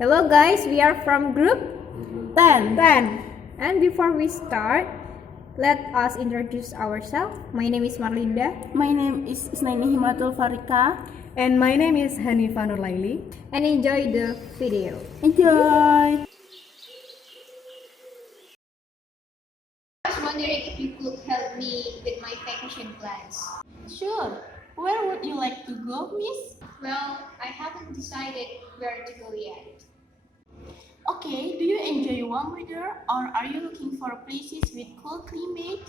Hello guys, we are from group 10. And before we start, let us introduce ourselves. My name is Marlinda. My name is Isnaini Himatul Farika. And my name is Hanifa Nurlaili. And enjoy the video. Enjoy! I was wondering if you could help me with my vacation plans. Sure. Where would you like to go, miss? Well, I haven't decided where to go yet. Okay, do you enjoy warm weather or are you looking for places with cool climate?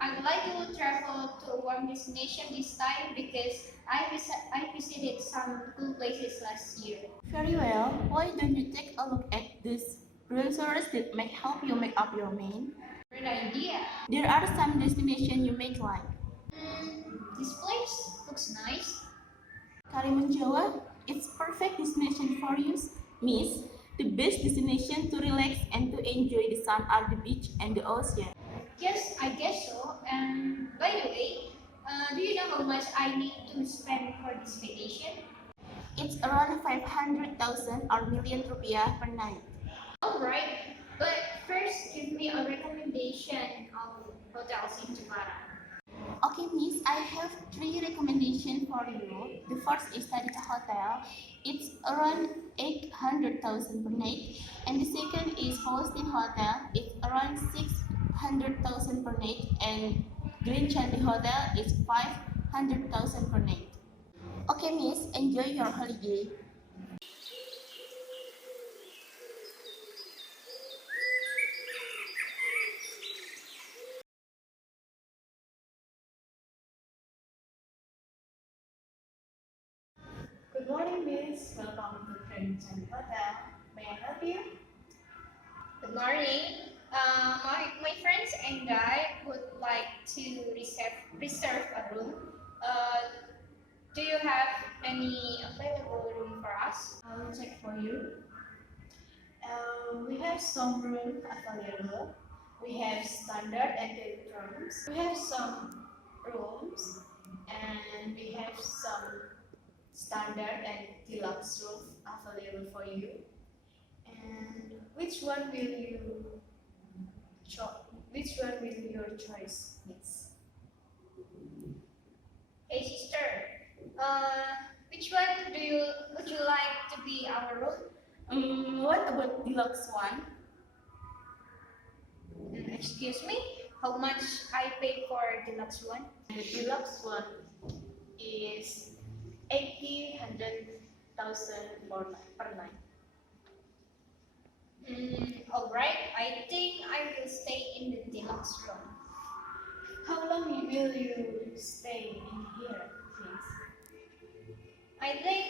I would like to travel to a warm destination this time because I visited some cool places last year. Very well. Why don't you take a look at these brochures that might help you make up your mind? Great idea. There are some destinations you might like. This place looks nice. Karimunjawa, it's perfect destination for you, miss. The best destination to relax and to enjoy the sun are the beach and the ocean. Yes, I guess so. And by the way, do you know how much I need to spend for this vacation? It's around 500,000 or million rupiah per night. Alright, but first give me a recommendation of hotels in Jepara. Okay, miss, I have 3 recommendations for you. The first is Tadika Hotel. It's around 800,000 per night. And the second is Holstein Hotel. It's around 600,000 per night. And Green Chandi Hotel is 500,000 per night. Okay, miss, enjoy your holiday. Good morning, Miss. Welcome to Green Chandi Hotel. May I help you? Good morning. My friends and I would like to reserve a room. Do you have any available room for us? I will check for you. We have some room available. We have standard and deluxe rooms. We have some rooms and we have some standard and deluxe room available for you. And which one will your choice, miss? Hey sister, which one would you like to be our room? What about deluxe one? Excuse me, how much I pay for deluxe one? The deluxe one is 100,000 per night. Alright, I think I will stay in the deluxe room. How long will you stay in here, please? I think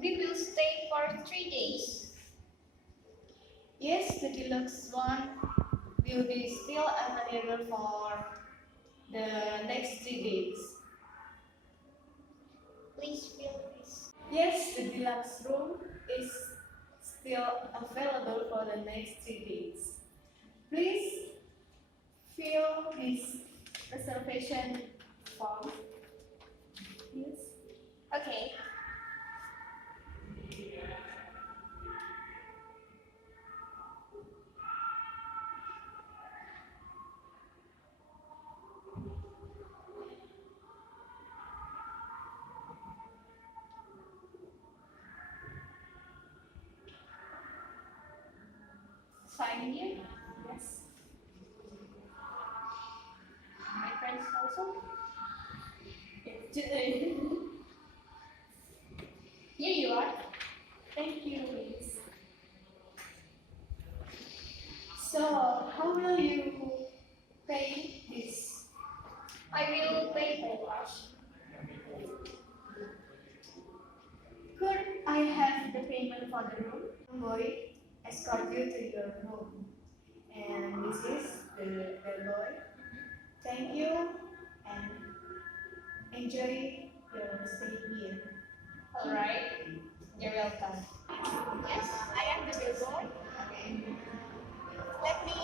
we will stay for 3 days. Yes, the deluxe one will be still available for the next 3 days. Please fill this. Yes, the deluxe room is still available for the next 3 days. Please fill this reservation form. Yes. Okay. Sign here. Yes. My friends also. Here you are. Thank you, Miss. So, how will you pay this? I will pay by cash. Could I have the payment for the room? Boy, escort you to your room. And this is the boy. Thank you and enjoy your stay here. Alright. You're welcome. Yes, I am the bellboy. Okay. Let me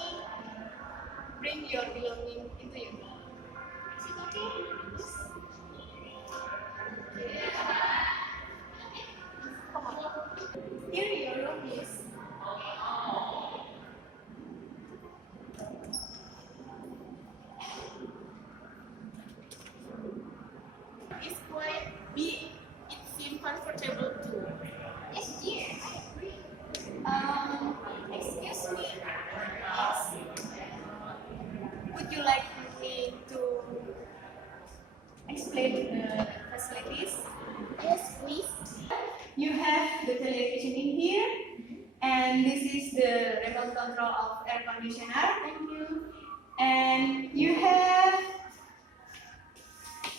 bring your belonging into your room. Is it okay? Yes. Come on. Here is quite big. It seems comfortable too. Yes, dear, I agree. Excuse me, yes. Would you like me to explain the facilities? Yes, please. You have the television in here, and this is the remote control of air conditioner. Thank you. And you have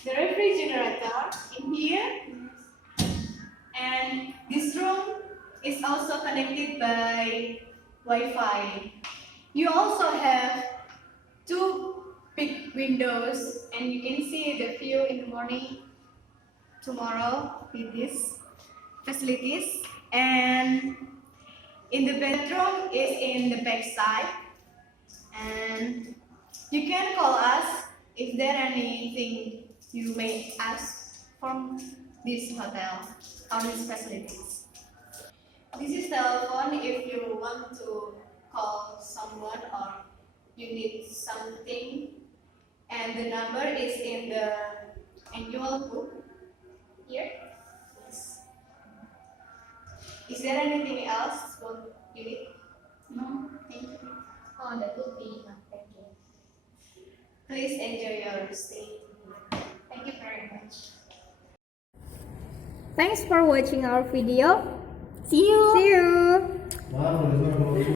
the refrigerator in here, and this room is also connected by Wi-Fi. You also have two big windows, and you can see the view in the morning tomorrow with these facilities. And in the bedroom is in the back side, and you can call us if there anything you may ask from this hotel or these facilities. This is telephone if you want to call someone or you need something, and the number is in the annual book here. Yes. Is there anything else what you need? No, thank you. Oh, that would be enough. Thank you. Please enjoy your stay. Thank you very much. Thanks for watching our video. See you. See you.